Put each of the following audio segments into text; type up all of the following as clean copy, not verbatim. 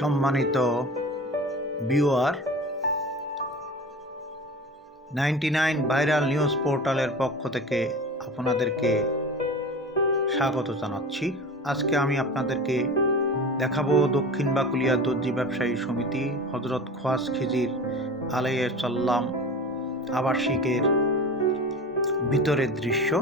সম্মানিত viewer, 99 viral news পোর্টালের পক্ষ থেকে আপনাদেরকে স্বাগত জানাচ্ছি। আজকে আমি আপনাদেরকে দেখাবো দক্ষিণ বাকুলিয়া দর্জি ব্যবসায়ী সমিতি হযরত খোয়াজ খিজির আলাইহিসসালাম আবাসিকের ভিতরের দৃশ্য।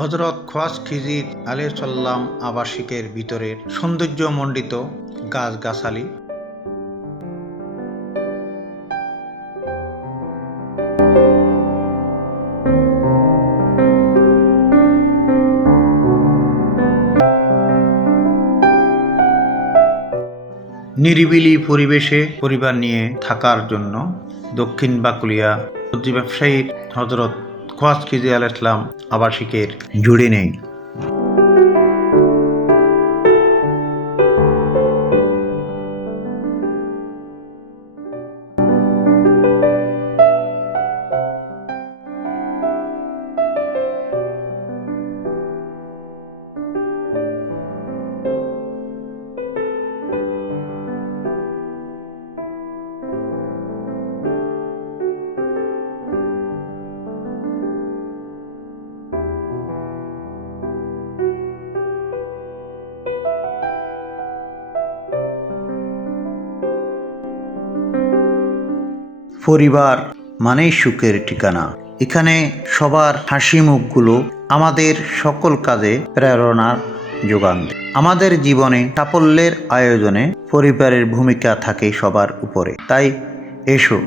হযরত খোয়াজ খিজির আলাইহিসসালাম আবাসিকের ভিতরের সৌন্দর্যমণ্ডিত গাছগাছালি, নিরিবিলি পরিবেশে পরিবার নিয়ে থাকার জন্য দক্ষিণ বাকুলিয়া দর্জি ব্যবসায়ী হযরত খোয়াজ খিজির আলাইহিসসালাম আবাসিকের জুড়ি নেই। পরিবার মানেই সুখের ঠিকানা। এখানে সবার হাসি মুখগুলো আমাদের সকল কাজে প্রেরণার যোগান দেয়। আমাদের জীবনে সাফল্যের আয়োজনে পরিবারের ভূমিকা থাকে সবার উপরে। তাই এসো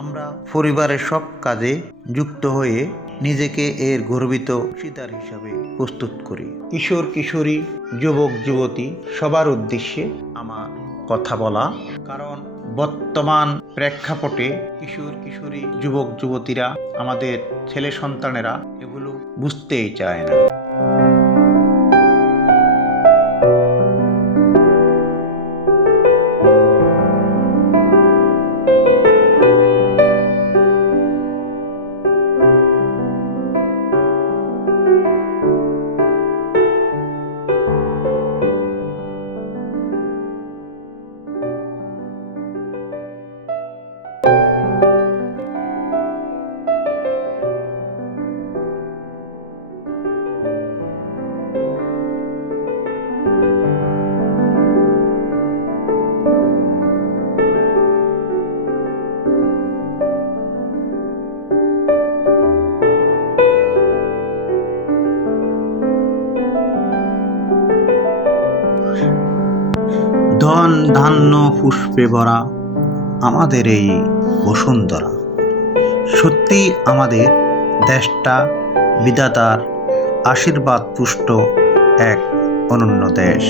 আমরা পরিবারের সব কাজে যুক্ত হয়ে নিজেকে এর গর্বিত অংশীদার হিসাবে প্রস্তুত করি। কিশোর কিশোরী, যুবক যুবতী সবার উদ্দেশ্যে আমার কথা বলা, কারণ বর্তমান প্রেক্ষাপটে কিশোর কিশোরী, যুবক যুবতীরা, আমাদের ছেলে সন্তানেরা এগুলো বুঝতেই চায় না। ধন ধান্য পুষ্পে ভরা আমাদের এই বসুন্ধরা, সত্যি আমাদের দেশটা বিধাতার আশীর্বাদ পুষ্ট এক অনন্য দেশ।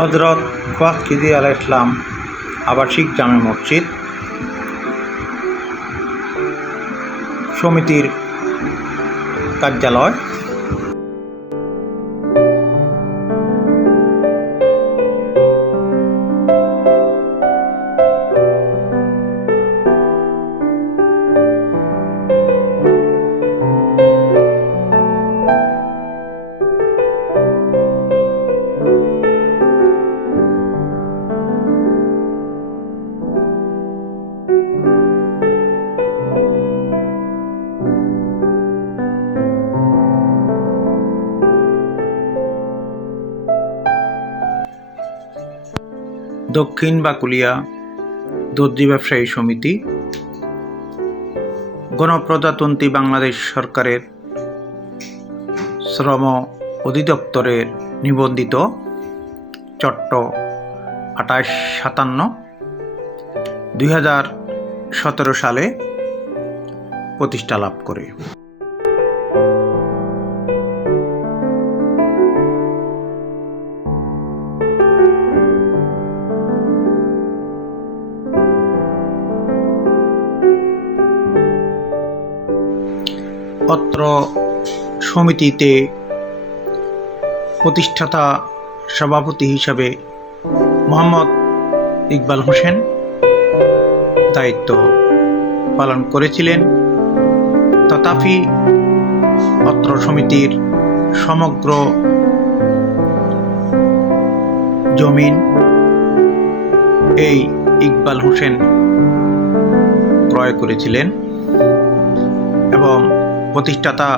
হযরত খোয়াজ খিজির আলাইহিসসালাম আবাসিক জামে মসজিদ সমিতির কার্যালয়। দক্ষিণ বাকুলিয়া দর্জি ব্যবসায়ী সমিতি, গণপ্রজাতন্ত্রী বাংলাদেশ সরকারের শ্রম অধিদপ্তরের নিবন্ধিত চট্ট 2857 2017 সালে প্রতিষ্ঠা লাভ করে। অত্র সমিতিতে প্রতিষ্ঠাতা সভাপতি হিসাবে মোহাম্মদ ইকবাল হোসেন দায়িত্ব পালন করেছিলেন। তথাপি অত্র সমিতির সমগ্র জমিন এই ইকবাল হোসেন ক্রয় করেছিলেন এবং প্রতিষ্ঠাতা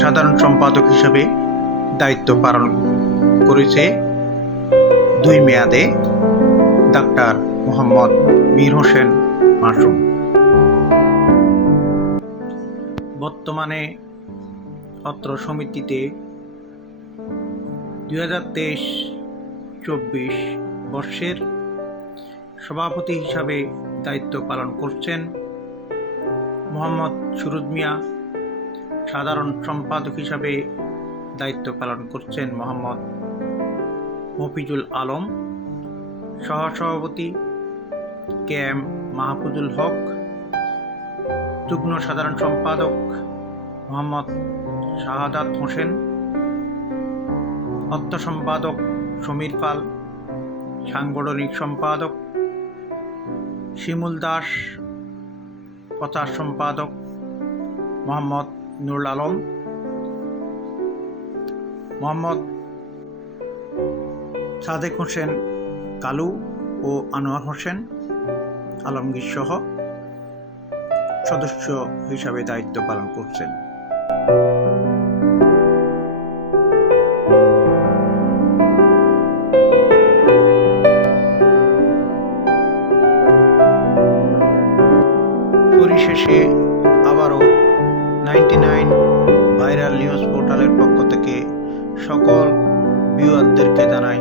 সাধারণ সম্পাদক হিসেবে দায়িত্ব পালন করেছে 2 মেয়াদে ডাক্তার মোহাম্মদ মীর হোসেন মাসুম। বর্তমানে অত্র সমিতিতে 2023-24 বর্ষের সভাপতি হিসাবে দায়িত্ব পালন করছেন মোহাম্মদ সুরুজ মিয়া। সাধারণ সম্পাদক হিসাবে দায়িত্ব পালন করছেন মোহাম্মদ মফিজুল আলম। সহসভাপতি KM মাহফুজুল হক। যুগ্ম সাধারণ সম্পাদক মোহাম্মদ শাহাদাত হোসেন। অর্থ সম্পাদক সমীর পাল। সাংগঠনিক সম্পাদক শিমুল দাস। প্রচার সম্পাদক মোহাম্মদ নুরুল আলম। মোহাম্মদ সাদেক হোসেন কালু ও আনোয়ার হোসেন আলমগীর সহ সদস্য হিসাবে দায়িত্ব পালন করছেন। পরিশেষে আবারও 99 ভাইরাল নিউজ পোর্টালের পক্ষ থেকে সকল ভিউয়ারদেরকে জানাই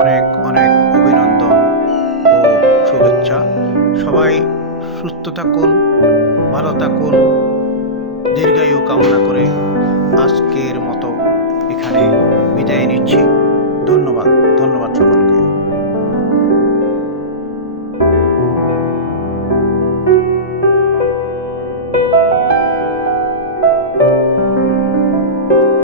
অনেক অনেক অভিনন্দন ও শুভেচ্ছা। সবাই সুস্থ থাকুন, ভালো থাকুন, দীর্ঘায়ু কামনা করে আজকের মতো এখানে বিদায় নিচ্ছি। ধন্যবাদ সকলকে।